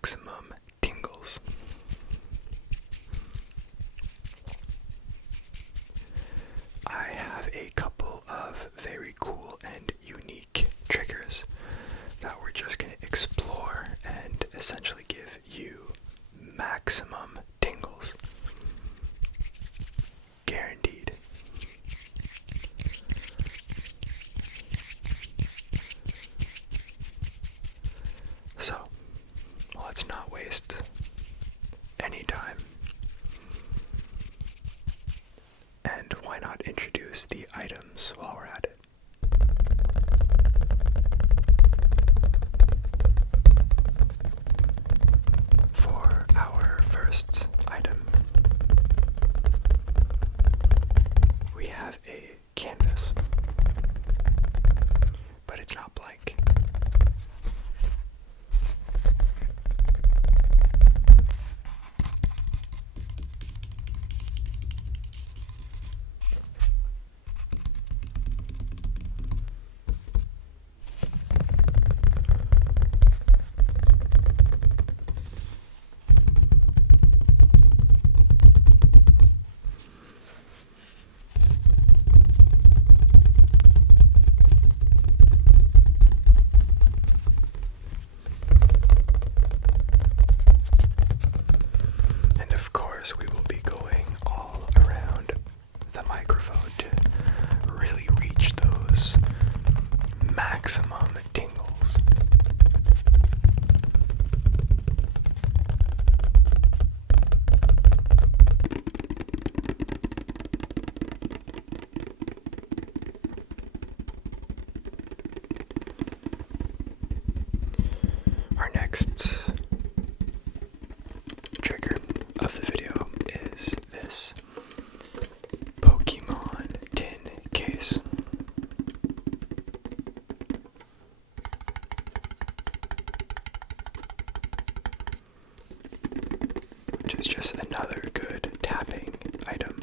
maximum tingles. I have a couple of very cool and unique triggers that we're just going to explore and essentially give you maximum tingles. Guaranteed. So, let's not waste any time. And why not introduce the items while we're at it? For our first item, we have a canvas, but it's not blank. And of course, we will be going all around the microphone to really reach those maximum tingles. Our next trigger of the video is this Pokemon tin case. Which is just another good tapping item.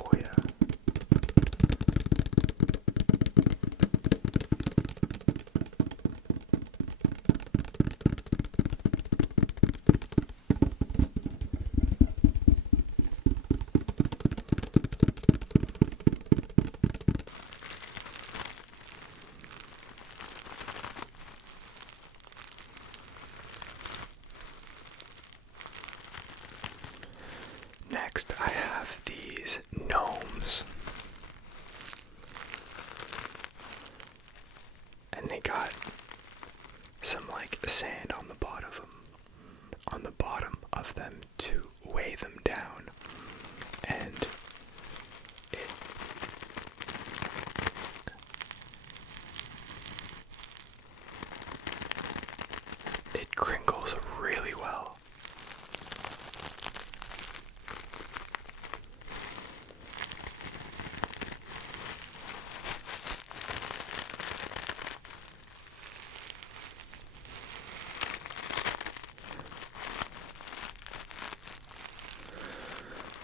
Oh yeah. Next, I have these gnomes. And they got some like sand on the bottom of them to weigh them down. And it crinkles really well.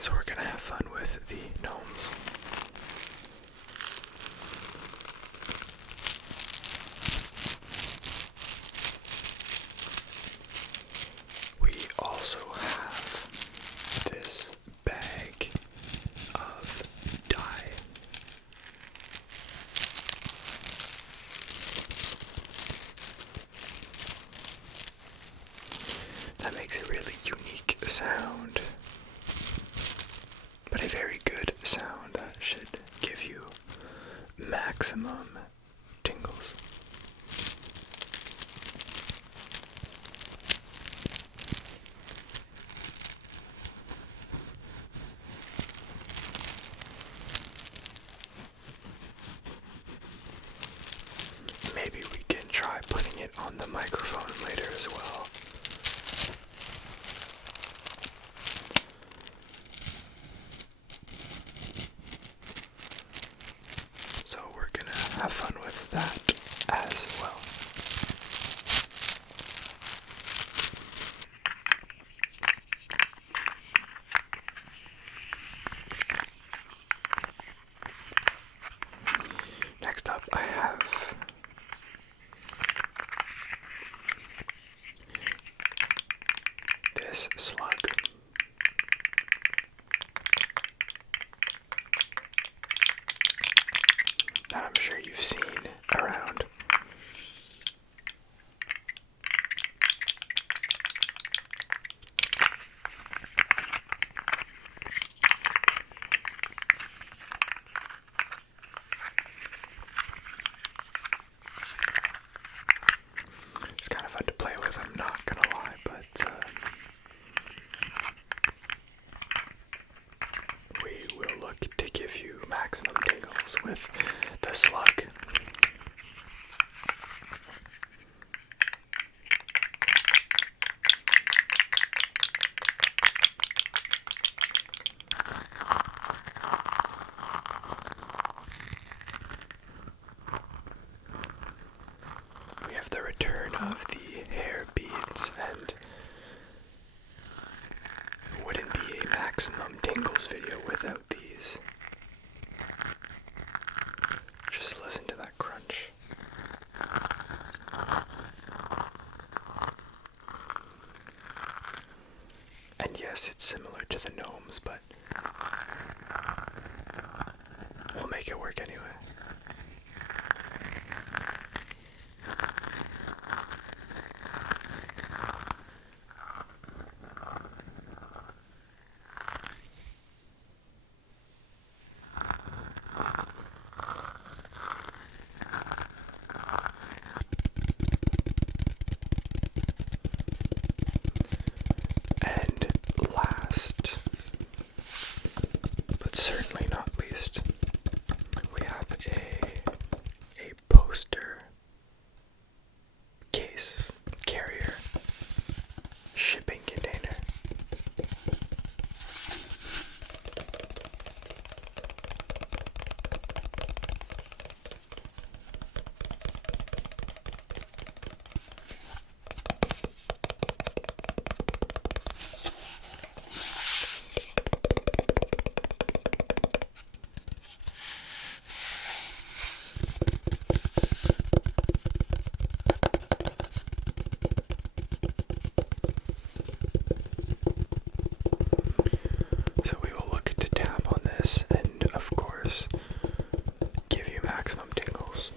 So we're gonna have fun with the gnomes. We also have this bag of dye. That makes a really unique sound. But a very good sound that should give you maximum tingles. Maybe we can try putting it on the microphone later as well. So we're gonna have fun with that as well. Next up, I have this slug. That I'm sure you've seen around. It's kind of fun to play with, I'm not gonna lie, but we will look to give you maximum tingles with the slug. We have the return of the hair beads, and it wouldn't be a maximum tingles video without these. Just listen to that crunch. And yes, it's similar to the gnomes, but we'll make it work anyway. And last, but certainly not least, we have a poster case carrier shipping container. So we will look to tap on this and, of course, give you maximum tingles.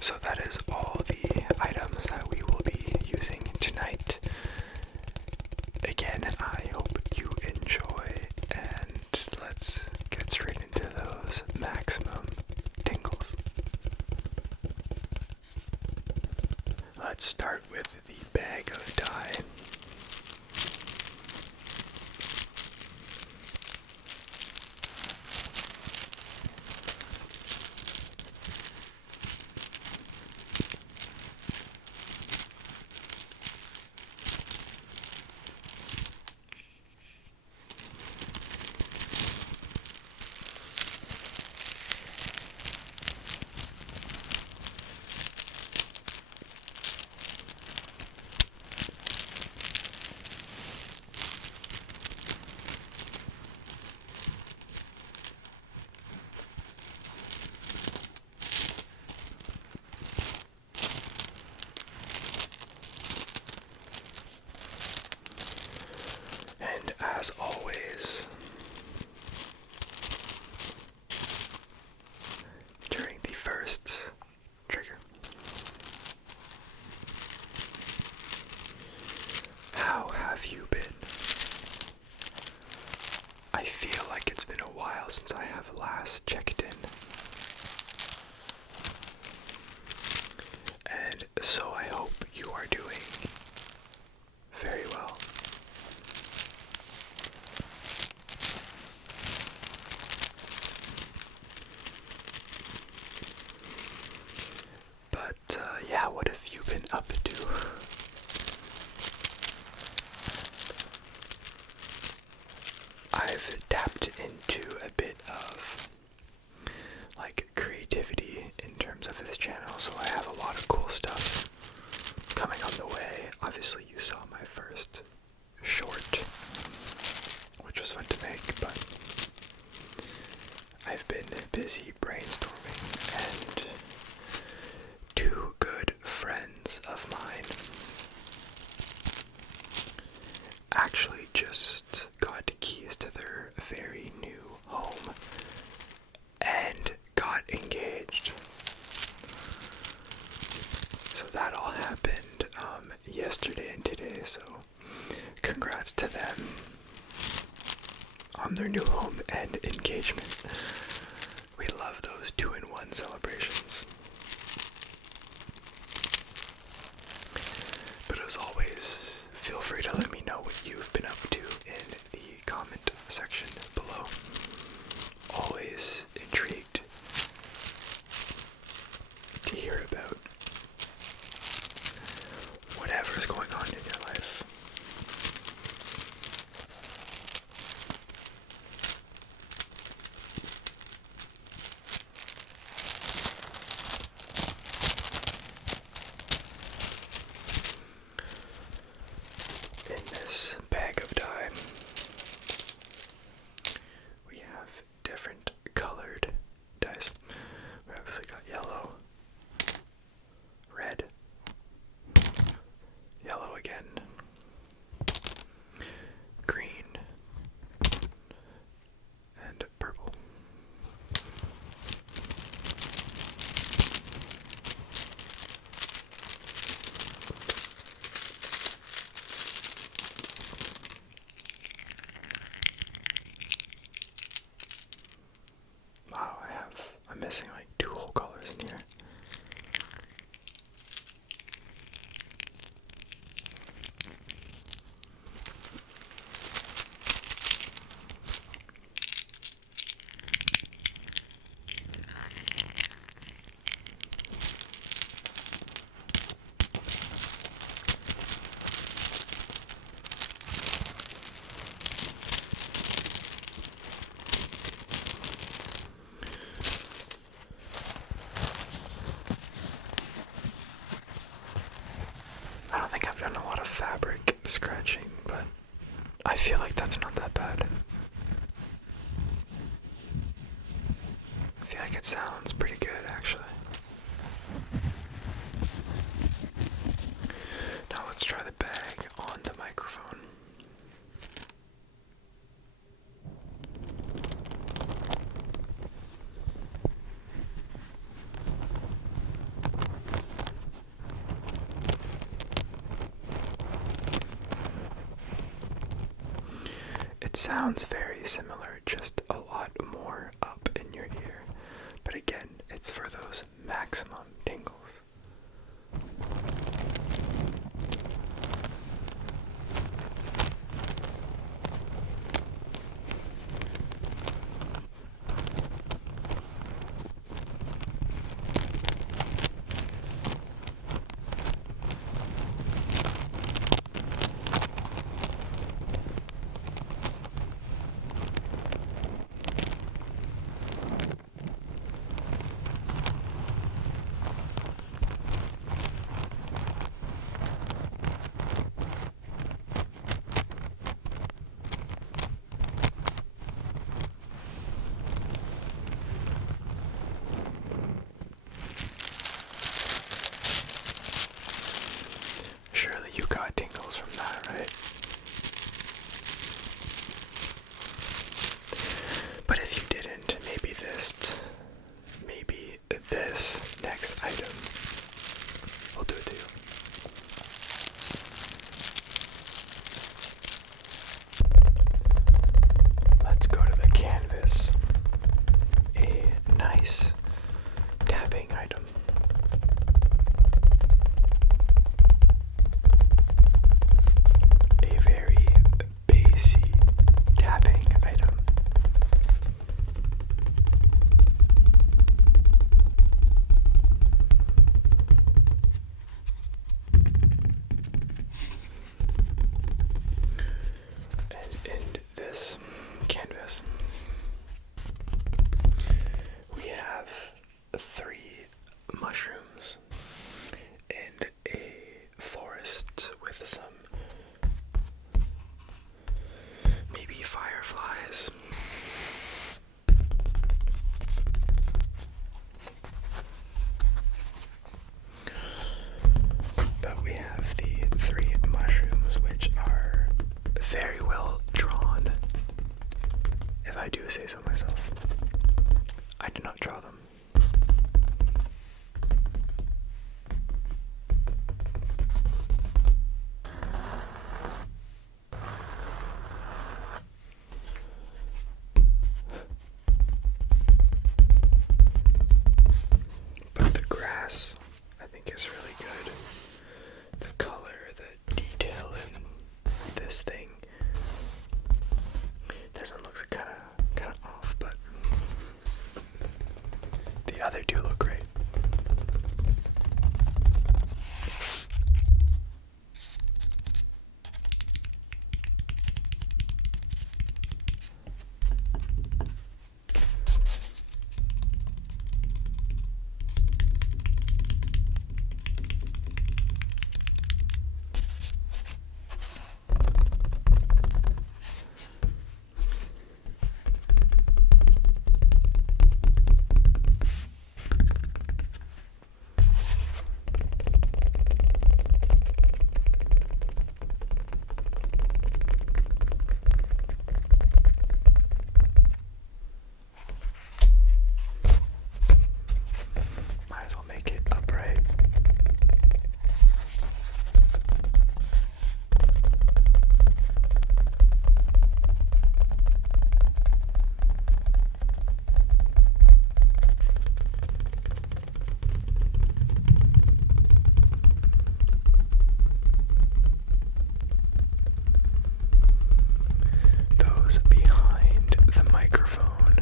So that is all the items that we will be using tonight. Again, I hope you enjoy, and let's get straight into those maximum tingles. Let's start with the bag of dye. And as always, during the first trigger, how have you been? I feel like it's been a while since I have last checked in. And so I hope you are doing very well. But yeah, what have you been up to? I've tapped into a bit of I've been busy brainstorming, and two good friends of mine actually just got keys to their very new home and got engaged. So that all happened yesterday and today, so congrats to them on their new home and engagement. We love those 2-in-1 celebrations. But as always, feel free to let me know what you've been up to in the comment section below. Always intrigued to hear about whatever's going on in your life. In this bag of dye, we have different colored dice. We obviously got yellow, red, yellow again, green, and purple. Wow, I'm missing like 2 whole colors in here. I don't think I've done a lot of fabric scratching, but I feel like that's not that bad. I feel like it sounds pretty good, actually. Now let's try the bag on the microphone. It sounds very similar, just a lot more up in your ear. But again, it's for those maximum tingles. Surely you got tingles from that, right? But if you didn't, maybe this next item will do it to you. Let's go to the canvas. A nice tapping item. A very bassy tapping item. And in this canvas, we have 3 mushrooms and a forest with some maybe fireflies. did not draw them. But the grass, I think, is really good. The color, the detail in this thing. This one looks kind of off, but the other two look great. Behind the microphone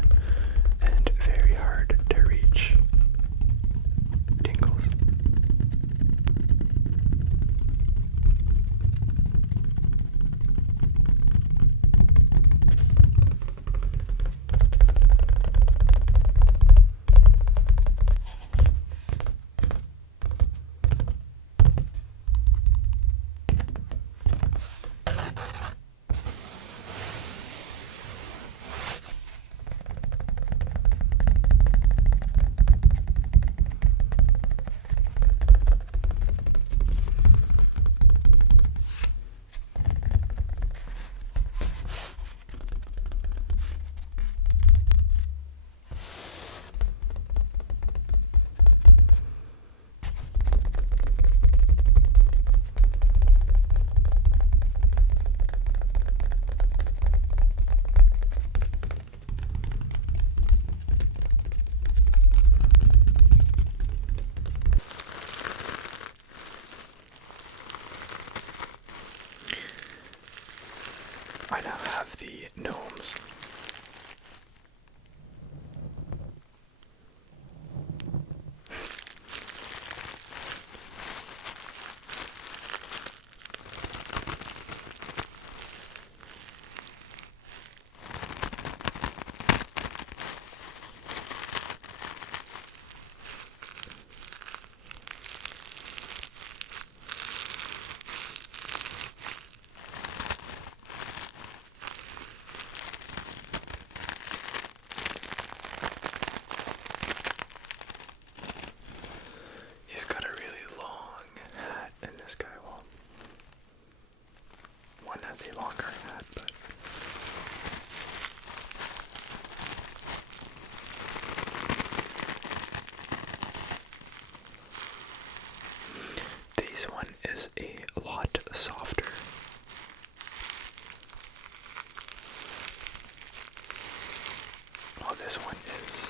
and very hard to reach tingles. I now have the gnomes. He's got a really long hat, and this guy, well, one has a longer hat, but this one is a lot softer. While this one is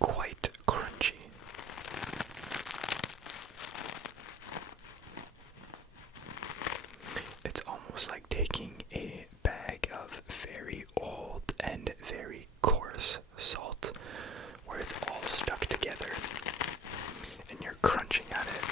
quite crunchy. It's almost like taking a bag of very old and very coarse salt, where it's all stuck together and you're crunching at it.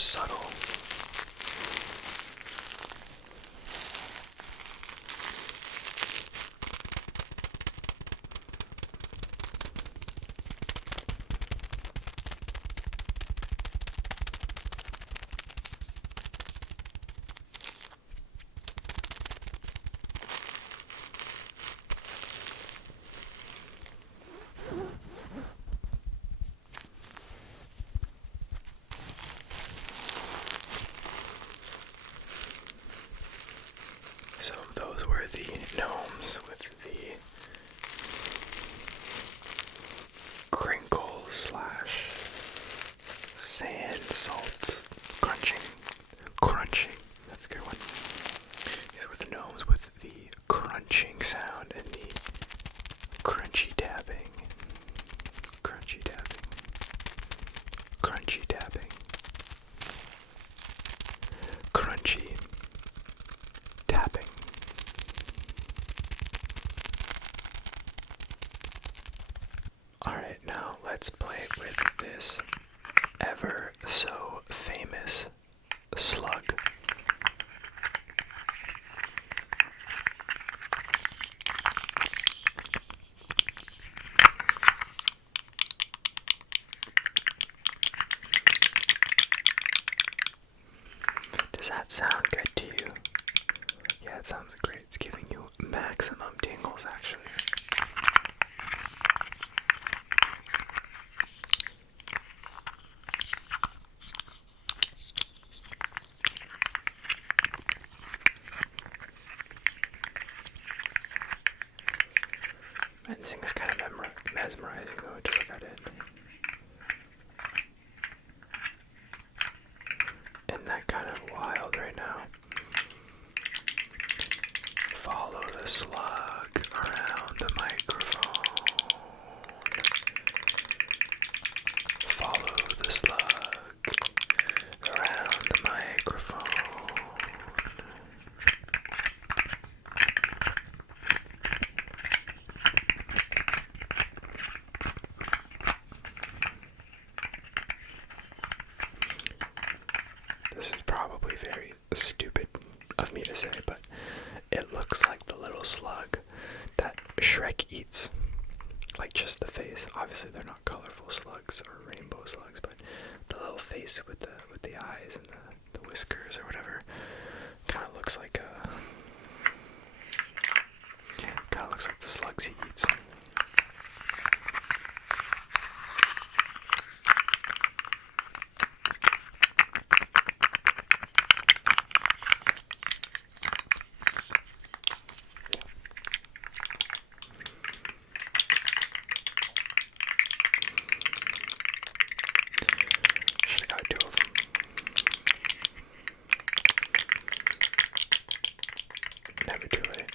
subtle. So those were the gnomes with the crinkle slash sand salt crunching. That's a good one. These were the gnomes with the crunching sound and the crunchy tapping. Crunchy tapping. Crunchy tapping. Crunchy tapping. Alright, now let's play with this ever so famous slug. Does that sound good to you? Yeah, it sounds great. It's giving you maximum tingles, actually. Fencing is kind of mesmerizing, though, to look at it. Isn't that kind of wild right now? Follow the slug around the microphone. Follow the slug around the microphone. This is probably very stupid of me to say, but it looks like the little slug that Shrek eats. Like just the face. Obviously they're not colorful slugs or rainbow slugs, but the little face with the eyes and the whiskers or whatever kind of looks like the slugs he eats. Should have got two of them. Never too late.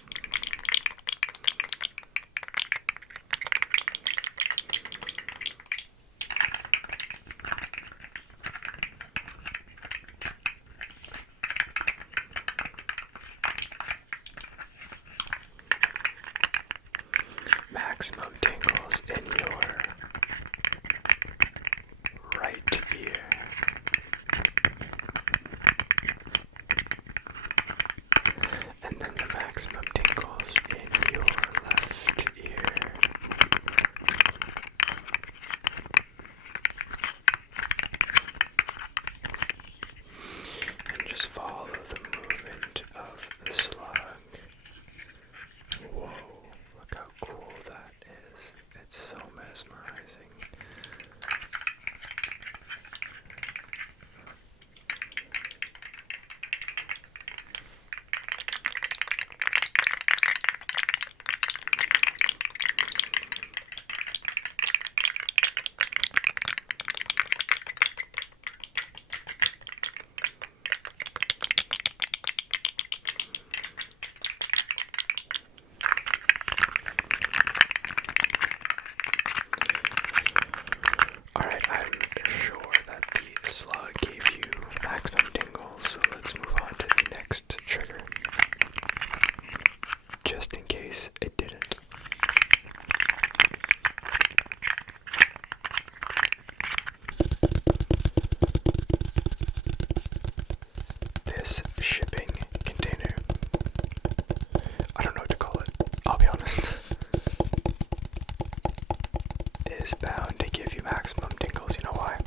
is bound to give you maximum tingles. You know why?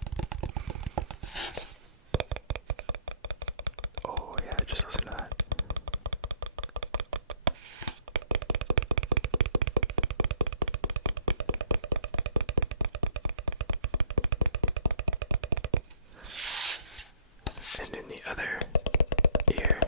Oh yeah, just listen to that. And in the other ear.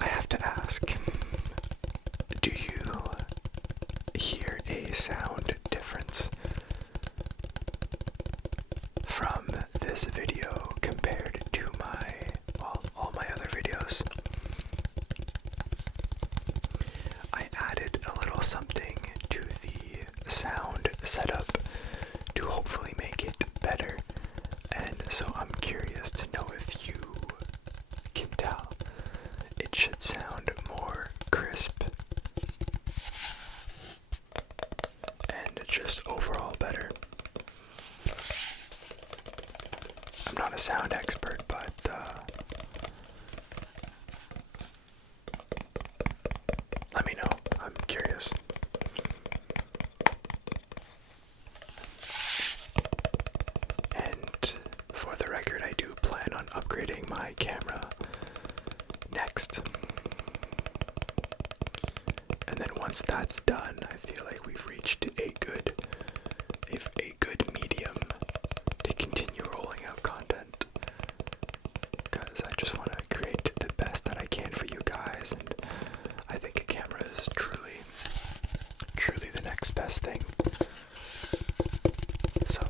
I have to ask, do you hear a sound difference from this video compared to all my other videos? I added a little something to the sound setup to hopefully make it better, and so I'm curious to know if you can tell. It should sound more crisp and just overall better. I'm not a sound expert, but let me know. I'm curious. And for the record, I do plan on upgrading my camera next. And then once that's done, I feel like we've reached a good medium to continue rolling out content. Because I just want to create the best that I can for you guys, and I think a camera is truly the next best thing. So,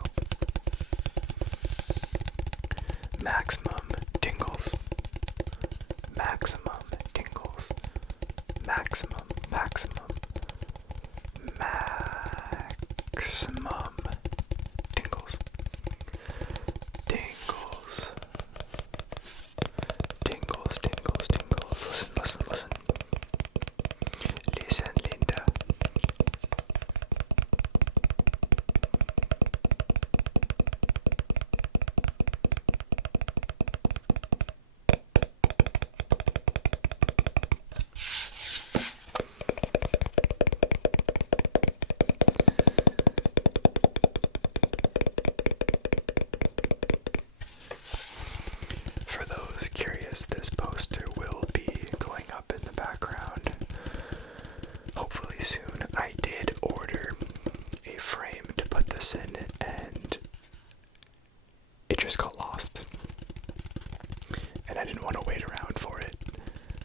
maximum tingles. Maximum tingles. Maximum, maximum, maximum tingles. Tingles. Tingles, tingles, tingles. Listen, listen, listen. Listen, Linda. For those curious, this poster will be going up in the background hopefully soon. I did order a frame to put this in, and it just got lost. And I didn't want to wait around for it,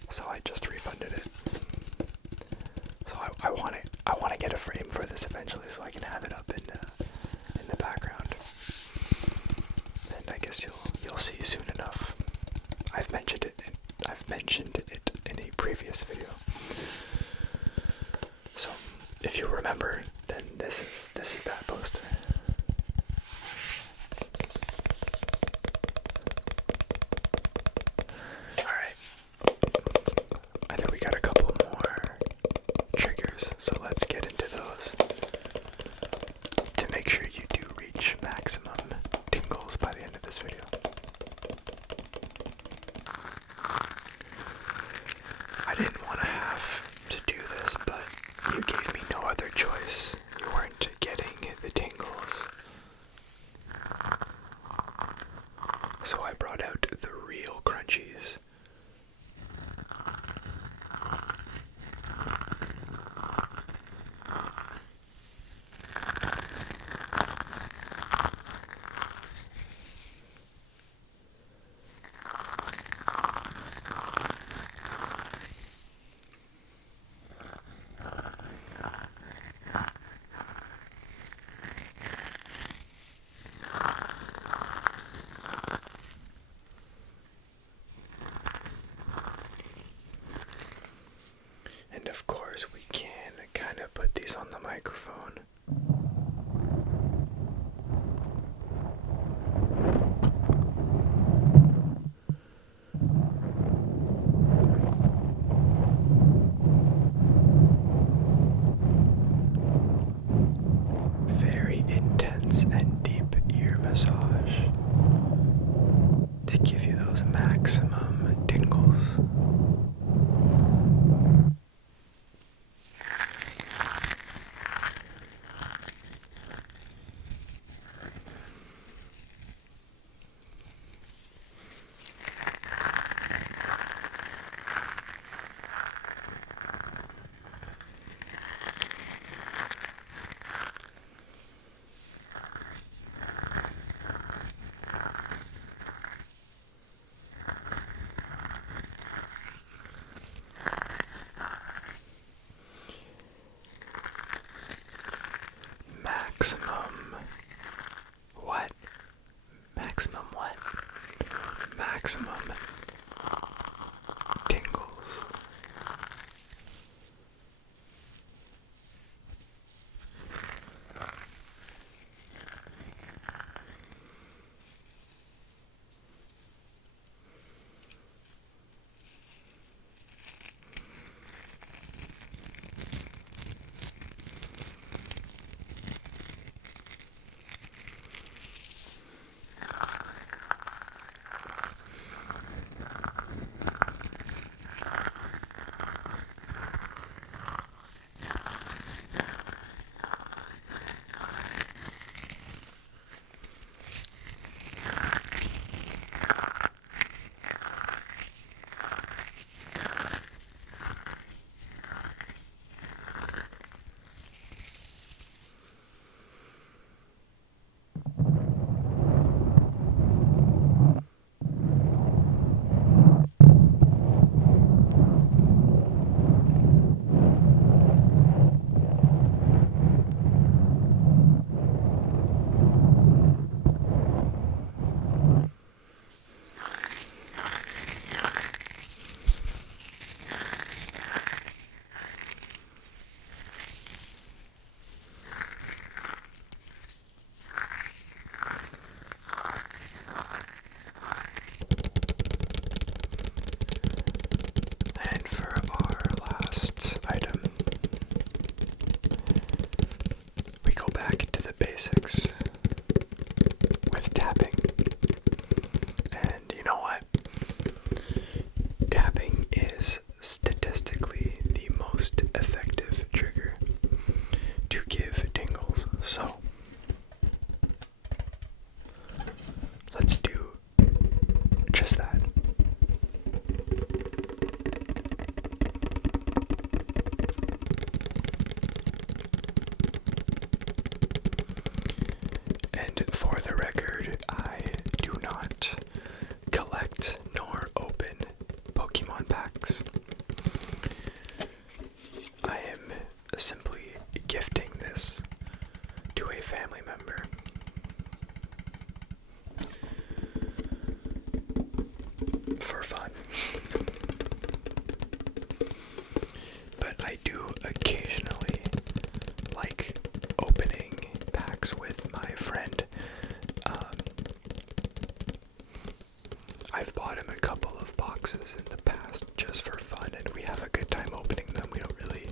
so I just refunded it. So I want to get a frame for this eventually, so I can have it up in the background. And I guess you'll see soon enough. I've mentioned it in a previous video. So if you remember, then this is that poster. Alright. I think we got a couple more triggers, so let's get into those to make sure you do reach maximum tingles by the end of this video. I didn't want to have to do this, but you gave me no other choice. You weren't getting the tingles. So I brought out the real crunchies. to put these on the microphone. Very intense and deep ear massage to give you those maximum tingles. Maximum what? Maximum what? Maximum tingles. And for our last item, we go back to the basics with tapping. And you know what? Tapping is statistically the most effective trigger to give tingles. So let's do just that. And for the record, I do not collect nor open Pokemon packs. I am simply gifting this to a family member. For fun. But I do occasionally like opening packs with my friend. I've bought him a couple of boxes in the past just for fun, and we have a good time opening them. We don't really,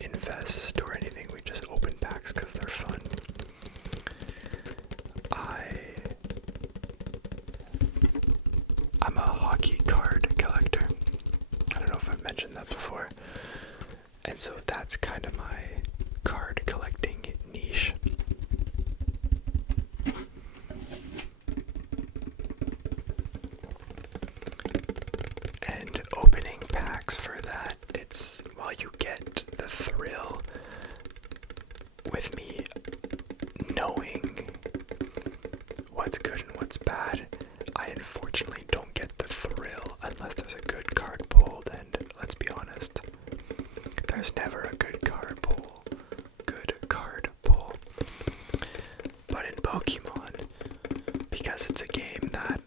invest or anything. We just open packs because they're fun. I'm a hockey card collector. I don't know if I've mentioned that before. And so that's kind of my card collecting niche. And opening packs for that, it's, while you get the thrill with me knowing what's good and what's bad, I unfortunately don't get the thrill unless there's a good card pulled, and let's be honest, there's never a good card pull. But in Pokemon, because it's a game that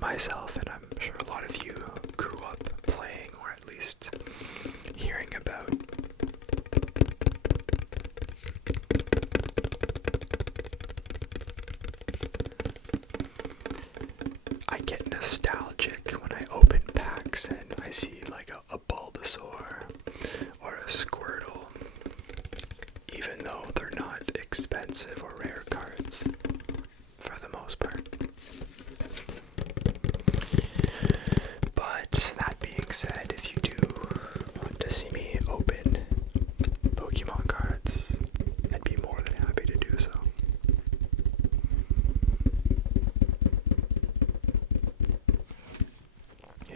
myself and I'm sure a lot of you grew up playing, or at least hearing about,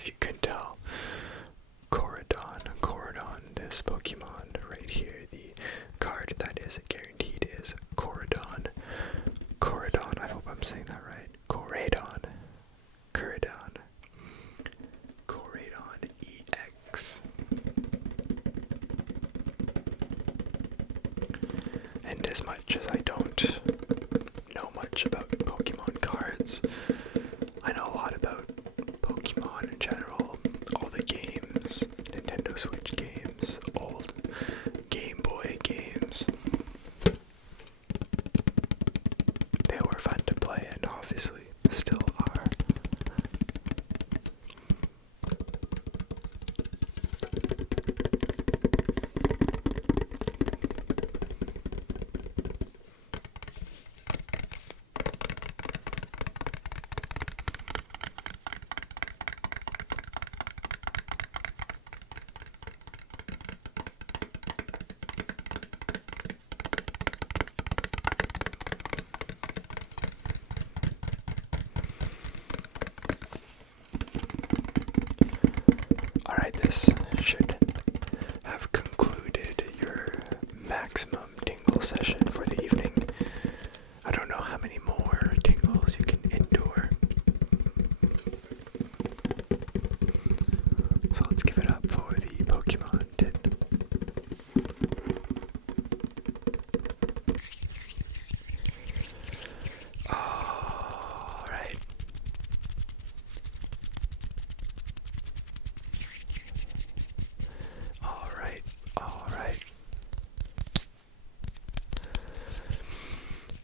if you couldn't tell, Corodon, this Pokemon right here, the card that is guaranteed is Corodon. Corodon, I hope I'm saying that right. Coradon. EX. And as much as I don't know much about Pokemon cards, I know a lot about Pokemon in general, all the games, Nintendo Switch games, old Game Boy games. They were fun to play and obviously still are. Alright, this should have concluded your maximum tingle session for the evening. I don't know how many more tingles you can endure. So let's give it up for the Pokemon tin. Alright. Alright.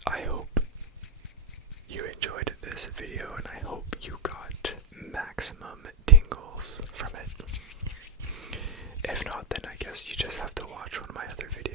I hope you enjoyed this video and I hope you got maximum tingles from it. If not, then I guess you just have to watch one of my other videos.